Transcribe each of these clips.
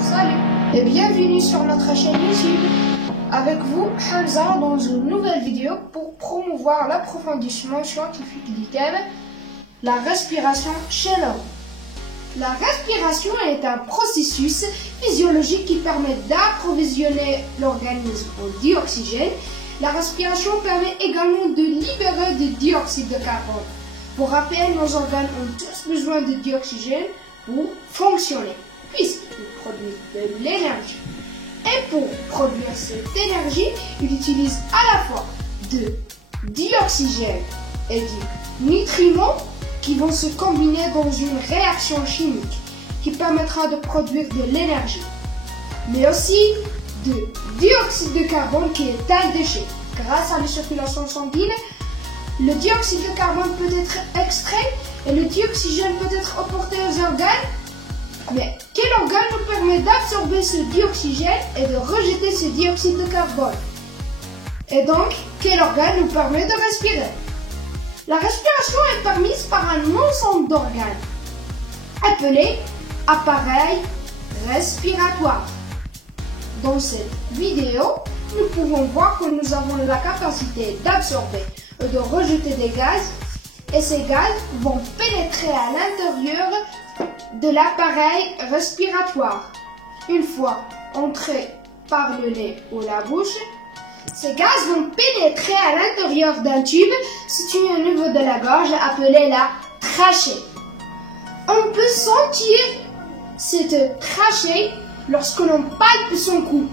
Salut et bienvenue sur notre chaîne YouTube. Avec vous, Hamza, dans une nouvelle vidéo pour promouvoir l'approfondissement scientifique du thème la respiration chez l'homme. La respiration est un processus physiologique qui permet d'approvisionner l'organisme en dioxygène. La respiration permet également de libérer du dioxyde de carbone. Pour rappel, nos organes ont tous besoin de dioxygène pour fonctionner, puisqu'ils produisent de l'énergie. Et pour produire cette énergie, ils utilisent à la fois de dioxygène et du nutriments qui vont se combiner dans une réaction chimique qui permettra de produire de l'énergie, mais aussi de dioxyde de carbone qui est un déchet. Grâce à la circulation sanguine, le dioxyde de carbone peut être extrait et le dioxygène peut être apporté aux organes. Mais quel organe nous permet d'absorber ce dioxygène et de rejeter ce dioxyde de carbone? Et donc, quel organe nous permet de respirer? La respiration est permise par un ensemble d'organes appelés appareils respiratoires. Dans cette vidéo, nous pouvons voir que nous avons la capacité d'absorber et de rejeter des gaz, et ces gaz vont pénétrer à l'intérieur de l'appareil respiratoire. Une fois entrés par le nez ou la bouche, ces gaz vont pénétrer à l'intérieur d'un tube situé au niveau de la gorge appelé la trachée. On peut sentir cette trachée lorsque l'on palpe son cou.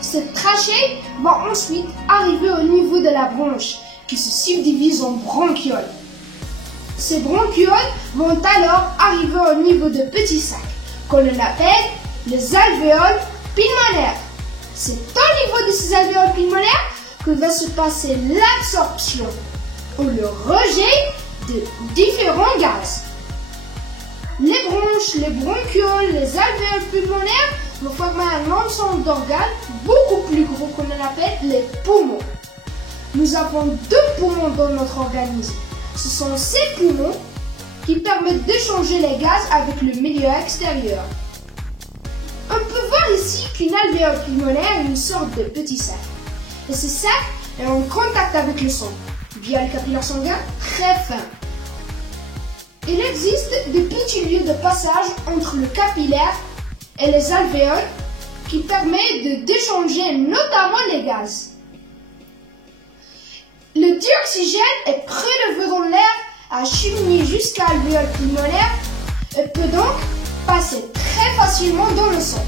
Cette trachée va ensuite arriver au niveau de la bronche qui se subdivise en bronchioles. Ces bronchioles vont alors arriver au niveau de petits sacs qu'on appelle les alvéoles pulmonaires. C'est au niveau de ces alvéoles pulmonaires que va se passer l'absorption ou le rejet de différents gaz. Les bronches, les bronchioles, les alvéoles pulmonaires vont former un ensemble d'organes beaucoup plus gros qu'on appelle les poumons. Nous avons deux poumons dans notre organisme. Ce sont ces poumons qui permettent d'échanger les gaz avec le milieu extérieur. On peut voir ici qu'une alvéole pulmonaire est une sorte de petit sac. Et ce sac est en contact avec le sang via le capillaire sanguin très fin. Il existe des petits lieux de passage entre le capillaire et les alvéoles qui permettent d'échanger notamment les gaz. Le dioxygène est prélevé dans l'air, acheminé jusqu'à l'alvéole pulmonaire et peut donc passer très facilement dans le sang.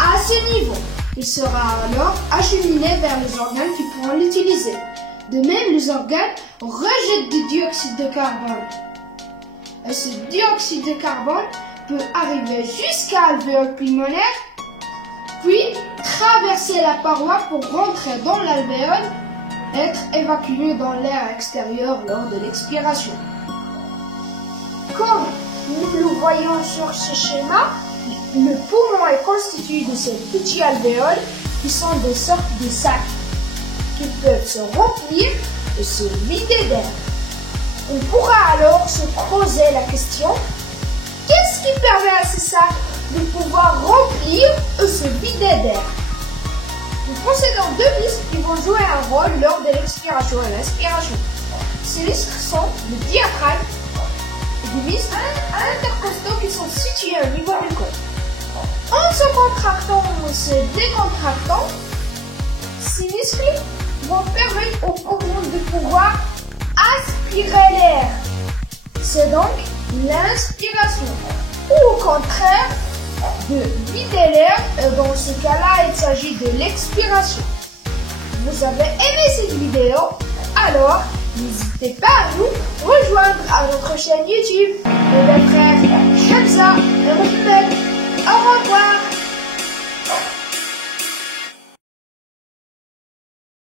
À ce niveau, il sera alors acheminé vers les organes qui pourront l'utiliser. De même, les organes rejettent du dioxyde de carbone. Et ce dioxyde de carbone peut arriver jusqu'à l'alvéole pulmonaire, puis traverser la paroi pour rentrer dans l'alvéole, être évacué dans l'air extérieur lors de l'expiration. Comme nous le voyons sur ce schéma, le poumon est constitué de ces petits alvéoles qui sont des sortes de sacs qui peuvent se remplir et se vider d'air. On pourra alors se poser la question: qu'est-ce qui permet à ces sacs de pouvoir remplir et se vider d'air? Nous possédons deux muscles qui vont jouer un rôle lors de l'expiration et l'inspiration. Ces muscles sont le diaphragme et des muscles intercostaux qui sont situés au niveau du corps. En se contractant ou se décontractant, ces muscles vont permettre aux poumons de pouvoir aspirer l'air. C'est donc l'inspiration. Ou au contraire, de vider l'air, et dans ce cas-là, il s'agit de l'expiration. Vous avez aimé cette vidéo? Alors, n'hésitez pas à nous rejoindre à notre chaîne YouTube. Et mes frères Hamza et Mohamed. Au revoir.